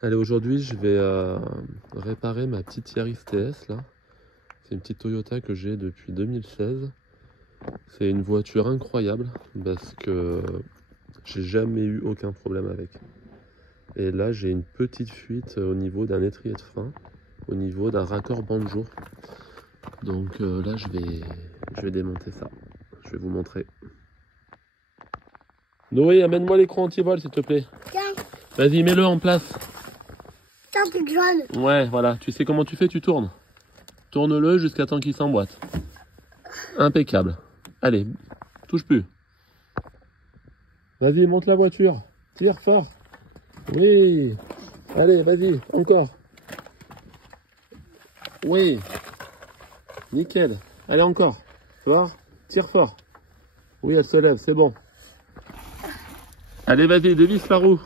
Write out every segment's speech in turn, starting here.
Allez, aujourd'hui, je vais réparer ma petite Yaris TS là. C'est une petite Toyota que j'ai depuis 2016. C'est une voiture incroyable parce que j'ai jamais eu aucun problème avec. Et là, j'ai une petite fuite au niveau d'un étrier de frein, au niveau d'un raccord banjo. Donc là, je vais démonter ça. Je vais vous montrer. Noé, amène-moi l'écran anti-vol, s'il te plaît. Tiens. Vas-y, mets-le en place. Tiens, c'est jaune. Ouais, voilà. Tu sais comment tu fais, tu tournes. Tourne-le jusqu'à temps qu'il s'emboîte. Impeccable. Allez, touche plus. Vas-y, monte la voiture. Tire fort. Oui. Allez, vas-y, encore. Oui. Nickel. Allez, encore. Tu vois? Tire fort. Oui, elle se lève, c'est bon. Allez, vas-y, dévisse la roue.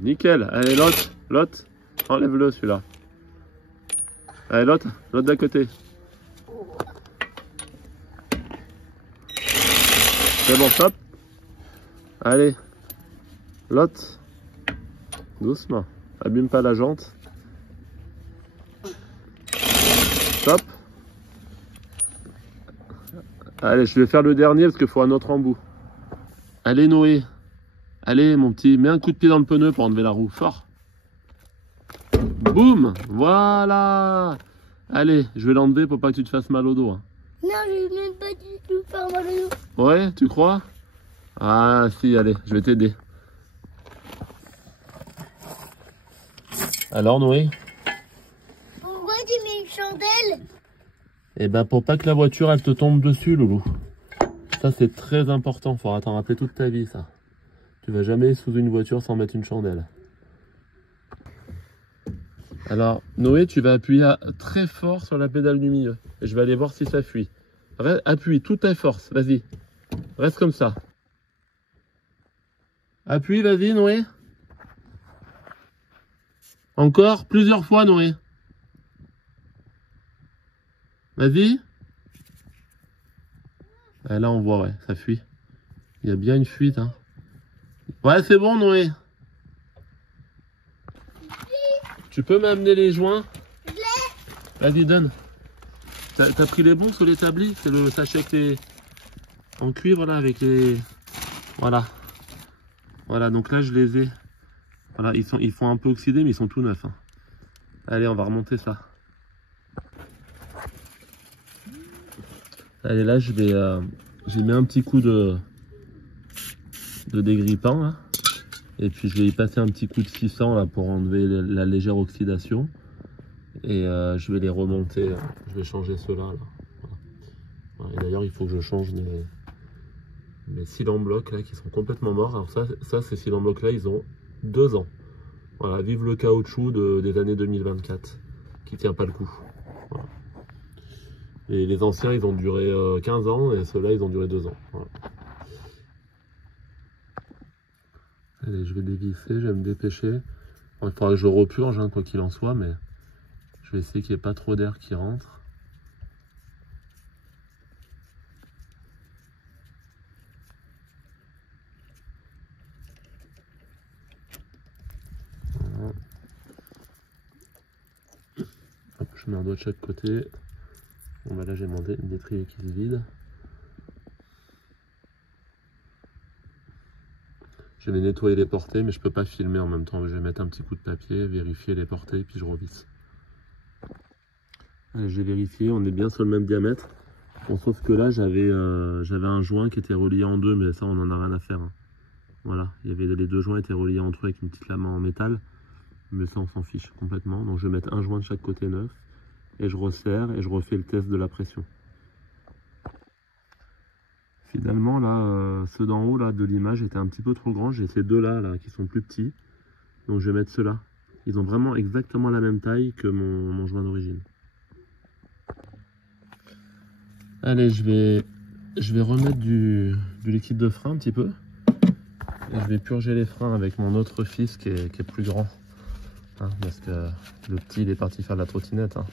Nickel. Allez, l'autre. Enlève-le, celui-là. Allez, l'autre d'à côté. C'est bon, stop. Allez. L'autre. Doucement. Abîme pas la jante. Stop. Allez, je vais faire le dernier parce qu'il faut un autre embout. Allez, Noé. Allez, mon petit, mets un coup de pied dans le pneu pour enlever la roue. Fort. Boum. Voilà. Allez, je vais l'enlever pour pas que tu te fasses mal au dos. Hein. Non, je vais même pas du tout faire mal au dos. Ouais, tu crois? Ah si, allez, je vais t'aider. Alors, Noé? Pourquoi tu mets une chandelle? Eh ben, pour pas que la voiture, elle te tombe dessus, Loulou. Ça, c'est très important. Faudra t'en rappeler toute ta vie, ça. Tu vas jamais sous une voiture sans mettre une chandelle. Alors, Noé, tu vas appuyer très fort sur la pédale du milieu. Et je vais aller voir si ça fuit. Appuie, toute ta force, vas-y. Reste comme ça. Appuie, vas-y, Noé. Encore, plusieurs fois, Noé. Vas-y. Ah, là, on voit, ouais, ça fuit. Il y a bien une fuite, hein. Ouais, c'est bon, Noé. Tu peux m'amener les joints? Vas-y, donne. T'as pris les bons sur l'établi? C'est le sachet avec les... en cuivre, là, avec les... Voilà. Voilà, donc là, je les ai. Voilà, ils font un peu oxydés, mais ils sont tout neufs. Hein. Allez, on va remonter ça. Allez, là, j'ai mis un petit coup de dégrippant, là. Et puis, je vais y passer un petit coup de 600, là, pour enlever la légère oxydation. Et je vais les remonter. Je vais changer ceux-là. Là. Voilà. Et d'ailleurs, il faut que je change mes cylindres blocs, là, qui sont complètement morts. Alors ça ces cylindres blocs, là, ils ont 2 ans. Voilà, vive le caoutchouc des années 2024, qui tient pas le coup. Voilà. Et les anciens, ils ont duré 15 ans, et ceux-là, ils ont duré 2 ans. Voilà. Allez, je vais dévisser, je vais me dépêcher. Bon, il faudra que je repurge, hein, quoi qu'il en soit, mais je vais essayer qu'il n'y ait pas trop d'air qui rentre. Voilà. Hop, je mets un doigt de chaque côté. Bon, bah là, j'ai mon détrier qui se vide. Je vais nettoyer les portées, mais je peux pas filmer en même temps. Je vais mettre un petit coup de papier, vérifier les portées, puis je revisse. Allez, j'ai vérifié, on est bien sur le même diamètre. Bon, sauf que là, j'avais un joint qui était relié en deux, mais ça, on en a rien à faire. Hein. Voilà, les 2 joints étaient reliés entre eux avec une petite lame en métal. Mais ça, on s'en fiche complètement. Donc, je vais mettre un joint de chaque côté neuf. Et je resserre et je refais le test de la pression. Finalement, là, ceux d'en haut là, de l'image étaient un petit peu trop grands. J'ai ces deux-là là, qui sont plus petits. Donc je vais mettre ceux-là. Ils ont vraiment exactement la même taille que mon joint d'origine. Allez, je vais remettre du liquide de frein un petit peu. Et je vais purger les freins avec mon autre fils qui est plus grand. Hein, parce que le petit, il est parti faire de la trottinette. Hein.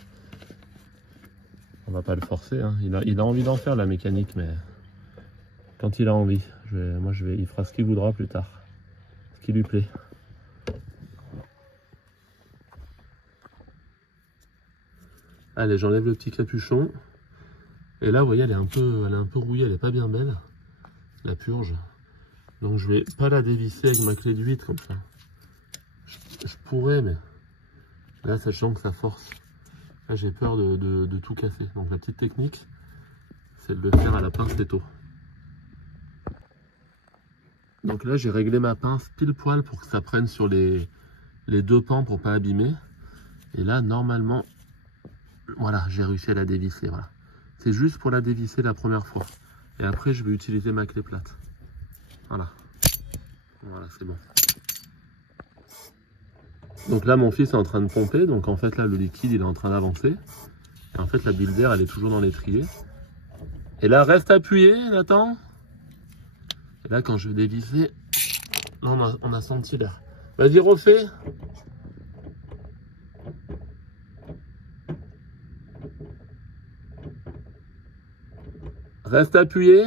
On va pas le forcer. Hein. Il a envie d'en faire la mécanique, mais Quand il a envie. Il fera ce qu'il voudra plus tard. Ce qui lui plaît. Allez, j'enlève le petit capuchon. Et là, vous voyez, elle est un peu rouillée, elle n'est pas bien belle. La purge. Donc je vais pas la dévisser avec ma clé de 8 comme ça. Je pourrais, mais là, sachant que ça force. Là, j'ai peur de tout casser. Donc la petite technique, c'est de le faire à la pincetto. Donc là, j'ai réglé ma pince pile poil pour que ça prenne sur les deux pans pour pas abîmer. Et là, normalement, voilà, j'ai réussi à la dévisser. Voilà. C'est juste pour la dévisser la première fois. Et après, je vais utiliser ma clé plate. Voilà. Voilà, c'est bon. Donc là, mon fils est en train de pomper. Donc en fait, là, le liquide, il est en train d'avancer. Et en fait, la bulle d'air, elle est toujours dans l'étrier. Et là, reste appuyé, Nathan. Et là, quand je vais dévisser, là, on a senti l'air. Vas-y, refais. Reste appuyé.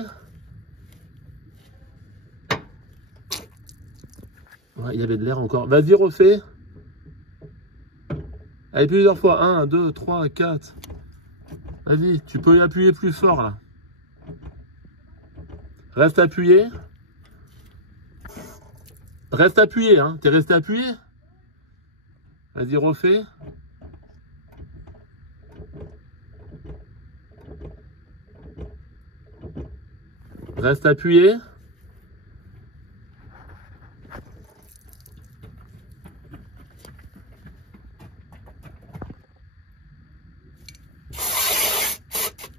Ouais, il y avait de l'air encore. Vas-y, refais. Allez, plusieurs fois. 1, 2, 3, 4. Vas-y, tu peux y appuyer plus fort, là. Reste appuyé. Reste appuyé, hein. T'es resté appuyé? Vas-y, refais. Reste appuyé.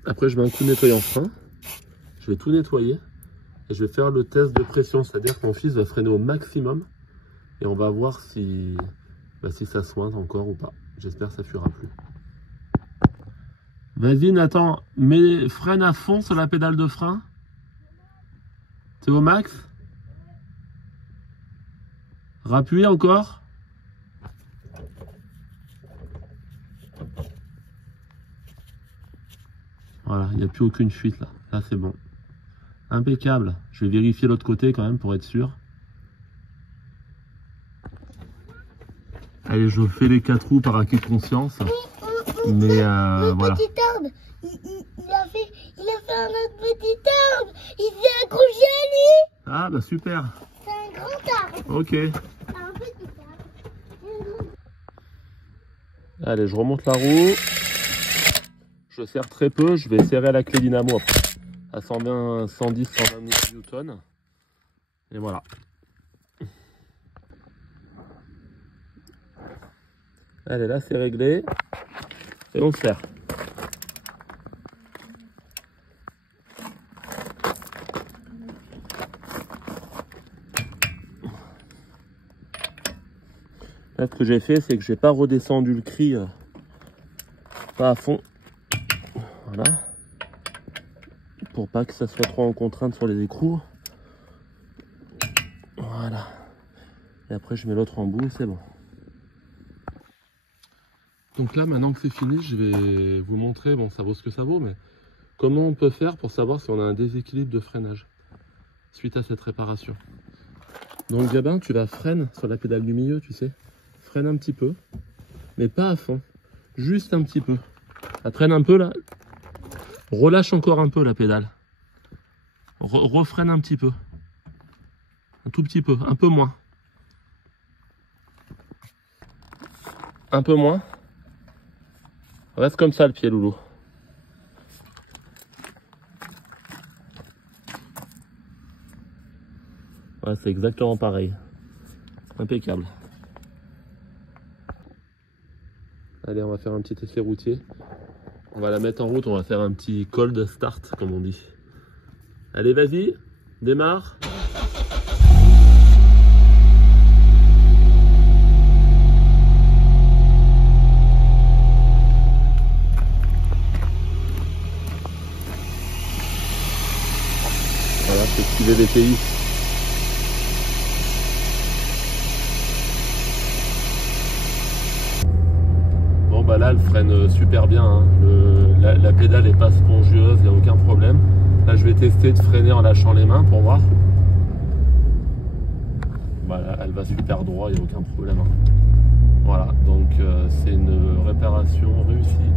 Après, je mets un coup de nettoyant frein. Je vais tout nettoyer. Et je vais faire le test de pression. C'est-à-dire que mon fils va freiner au maximum. Et on va voir si ça sointe encore ou pas. J'espère que ça fuira plus. Vas-y, Nathan. Freine à fond sur la pédale de frein. C'est au max. Rappuie encore. Voilà, il n'y a plus aucune fuite là. Là, c'est bon. Impeccable. Je vais vérifier l'autre côté quand même pour être sûr. Allez, je fais les 4 roues par acquis de conscience. Mais voilà. Petit arbre, il a fait un autre petit arbre. Il s'est accroché à lui. Ah bah super. C'est un grand arbre. Ok. Un petit arbre. Allez, je remonte la roue. Je serre très peu. Je vais serrer à la clé dynamo après. À 120, 110, 120 Newton. Et voilà. Allez, là c'est réglé. Et on serre. Là, ce que j'ai fait, c'est que j'ai pas redescendu le cri pas à fond. Voilà. Pour pas que ça soit trop en contrainte sur les écrous. Voilà. Et après, je mets l'autre en bout, c'est bon. Donc là, maintenant que c'est fini, je vais vous montrer, bon, ça vaut ce que ça vaut, mais comment on peut faire pour savoir si on a un déséquilibre de freinage suite à cette réparation. Donc Gabin, tu la freines sur la pédale du milieu, tu sais. Freine un petit peu, mais pas à fond, juste un petit peu. Ça traîne un peu là. Relâche encore un peu la pédale. Refreine un petit peu. Un tout petit peu, un peu moins. Un peu moins. Reste comme ça le pied, loulou. Ouais, c'est exactement pareil. Impeccable. Allez, on va faire un petit essai routier. On va la mettre en route, on va faire un petit cold start, comme on dit. Allez, vas-y, démarre. Voilà, c'est esquiver les pays. Bon bah là elle freine super bien, hein. La pédale n'est pas spongieuse, il n'y a aucun problème. Là je vais tester de freiner en lâchant les mains pour voir. Voilà, elle va super droit, il n'y a aucun problème. Voilà, donc c'est une réparation réussie.